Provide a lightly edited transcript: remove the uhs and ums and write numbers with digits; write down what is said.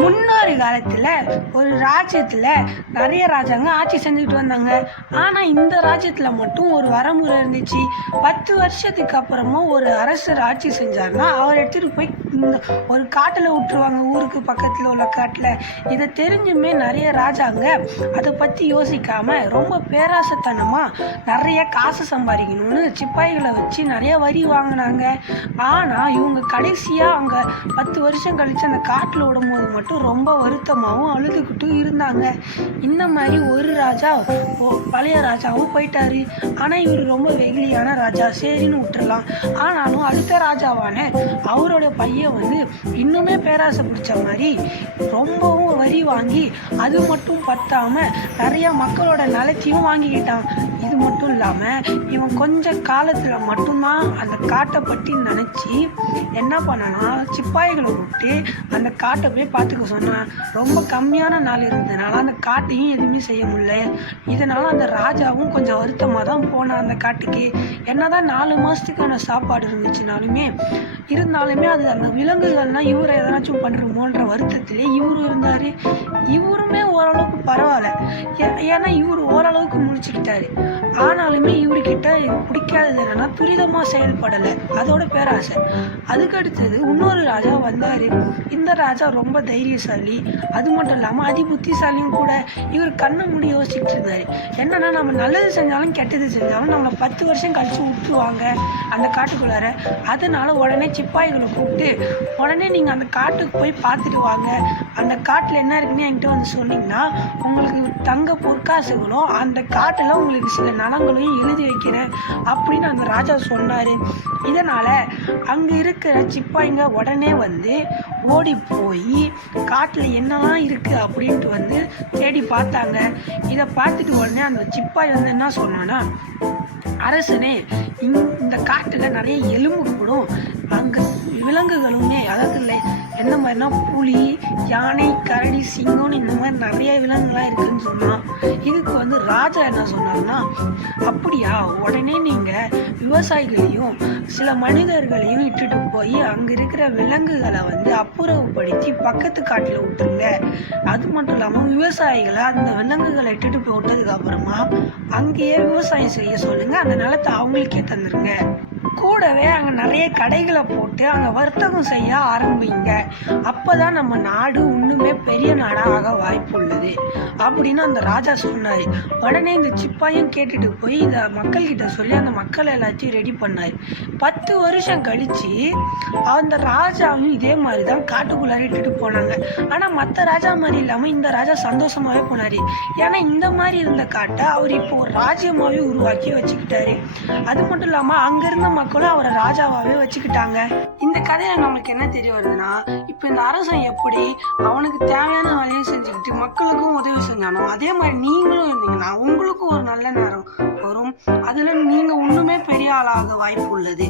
முன்னொரு காலத்துல ஒரு ராஜ்யத்துல நிறைய ராஜாங்க ஆட்சி செஞ்சுக்கிட்டு வந்தாங்க. ஆனா இந்த ராஜ்யத்துல மட்டும் ஒரு வரமுறை இருந்துச்சு. 10 வருஷத்துக்கு அப்புறமா ஒரு அரசர் ஆட்சி செஞ்சாருன்னா அவர் எடுத்துட்டு போய் இந்த ஒரு காட்டுல விட்டுருவாங்க, ஊருக்கு பக்கத்துல உள்ள காட்டுல. இதை தெரிஞ்சுமே நிறைய ராஜாங்க அதை பத்தி யோசிக்காம ரொம்ப பேராசத்தனமா நிறைய காசு சம்பாதிக்கணும்னு சிப்பாய்களை வச்சு நிறைய வரி வாங்கினாங்க. ஆனா இவங்க கடைசியா அங்க 10 வருஷம் கழிச்சு அந்த காட்டுல விடும் போது மட்டும் ரொம்ப வருத்தமாகவும் அழுதுகிட்டும் இருந்தாங்க. இந்த மாதிரி ஒரு ராஜா பழைய ராஜாவும் போயிட்டாரு. ஆனா இவர் ரொம்ப வெகுளியான ராஜா, சரின்னு விட்டுறலாம். ஆனாலும் அடுத்த ராஜாவான அவரோட பையன் இன்னுமே பேராசை பிடிச்ச மாதிரி ரொம்பவும் வரி வாங்கி அது மட்டும் பத்தாம நிறைய மக்களோட நிலத்தையும் வாங்கிக்கிட்டான். இது மட்டும் இல்லாம இவன் கொஞ்ச காலத்துல மட்டும்தான் அந்த காட்டை பற்றி நினைச்சு என்ன பண்ணனா, சிப்பாய்களை விட்டு அந்த காட்டை போய் பார்த்துக்க சொன்னான். ரொம்ப கம்மியான நாள் இருந்ததுனால அந்த காட்டையும் எதுவுமே செய்ய முடியல. இதனால அந்த ராஜாவும் கொஞ்சம் வருத்தமாக தான் போனான் அந்த காட்டுக்கு. என்னதான் 4 மாசத்துக்கான சாப்பாடு இருந்துச்சுனாலுமே இருந்தாலுமே அது அந்த விலங்குகள்லாம் இவரை எதனாச்சும் பண்ணுறோமோன்ற வருத்தத்திலே இவரும் இருந்தார். இவருமே ஓரளவுக்கு பரவாயில்ல, ஏன்னா இவர் ஓரளவுக்கு முடிச்சுக்கிட்டாரு. ஆனாலுமே இவர்கிட்ட பிடிக்காதது என்னன்னா துரிதமாக செயல்படலை, அதோட பேராசை. அதுக்கு அடுத்தது இன்னொரு ராஜா வந்தார். இந்த ராஜா ரொம்ப தைரியசாலி, அது மட்டும் இல்லாமல் அதி புத்திசாலியும் கூட. இவர் கண்ணை மூடி யோசிச்சுட்டு இருந்தார். என்னன்னா நம்ம நல்லது செஞ்சாலும் கெட்டது செஞ்சாலும் நம்ம 10 வருஷம் கழிச்சு விட்டுருவாங்க அந்த காட்டுக்குள்ளார. அதனால உடனே சிப்பாய்களை கூப்பிட்டு உடனே நீங்கள் அந்த காட்டுக்கு போய் பார்த்துட்டு வாங்க, அந்த காட்டில் என்ன இருக்குன்னு என்கிட்ட வந்து சொன்னீங்கன்னா உங்களுக்கு தங்க பொற்காசுகளும் அந்த காட்டில் உங்களுக்கு சில நலங்களையும் எழுதி வைக்கிறேன் அப்படின்னு அந்த ராஜா சொன்னார். இதனால் அங்கே இருக்கிற சிப்பாய்ங்க உடனே ஓடி போய் காட்டில் என்னெல்லாம் இருக்குது அப்படின்ட்டு தேடி பார்த்தாங்க. இதை பார்த்துட்டு உடனே அந்த சிப்பாய் என்ன சொன்னான்னா, அரசனே, இந்த காட்டில் நிறைய எலும்பு கூடும், அங்கே விலங்குகளுமே, அதாவது என்ன மாதிரினா புலி, யானை, கரடி, சிங்கம்னு இந்த மாதிரி நிறைய விலங்குலாம் இருக்குதுன்னு சொன்னான். இதுக்கு ராஜா என்ன சொன்னார்னா, அப்படியா, உடனே நீங்கள் விவசாயிகளையும் சில மனிதர்களையும் இட்டுட்டு போய் அங்கே இருக்கிற விலங்குகளை அப்புறப்படுத்தி பக்கத்து காட்டில் விட்டுருங்க. அது மட்டும் இல்லாமல் விவசாயிகளை அந்த விலங்குகளை இட்டுட்டு போய் விட்டதுக்கு அப்புறமா அங்கேயே விவசாயம் செய்ய சொல்லுங்க, அந்த நிலத்தை அவங்களுக்கே தந்துருங்க. கூடவே அங்கே நிறைய கடைகளை போட்டு அங்கே வர்த்தகம் செய்ய ஆரம்பிங்க. அப்போதான் நம்ம நாடு இன்னுமே பெரிய நாடாக வாய்ப்பு உள்ளது அப்படின்னு அந்த ராஜா சொன்னார். உடனே இந்த சிப்பாயும் கேட்டுட்டு போய் இதை மக்கள்கிட்ட சொல்லி அந்த மக்கள் எல்லாத்தையும் ரெடி பண்ணார். 10 வருஷம் கழிச்சு அந்த ராஜாவும் இதே மாதிரி தான் காட்டுக்குள்ளார இட்டுட்டு போனாங்க. ஆனால் மற்ற ராஜா மாதிரி இல்லாமல் இந்த ராஜா சந்தோஷமாகவே போனார். ஏன்னா இந்த மாதிரி இருந்த காட்டை அவர் இப்போ ஒரு ராஜ்யமாகவே உருவாக்கி வச்சுக்கிட்டாரு. அது மட்டும் இல்லாமல் அங்கிருந்த மக்களும் அவரை ராஜாவாகவே வச்சுக்கிட்டாங்க. இந்த கதையில நம்மளுக்கு என்ன தெரிய வருதுன்னா, இப்போ இந்த அரசன் எப்படி அவனுக்கு தேவையான வேலையை செஞ்சுக்கிட்டு மக்களுக்கும் உதவி செஞ்சானோ அதே மாதிரி நீங்களும் இருந்தீங்கன்னா உங்களுக்கும் ஒரு நல்ல நேரம் வரும். அதுல நீங்க இன்னுமே பெரிய ஆளாக வாய்ப்பு உள்ளது.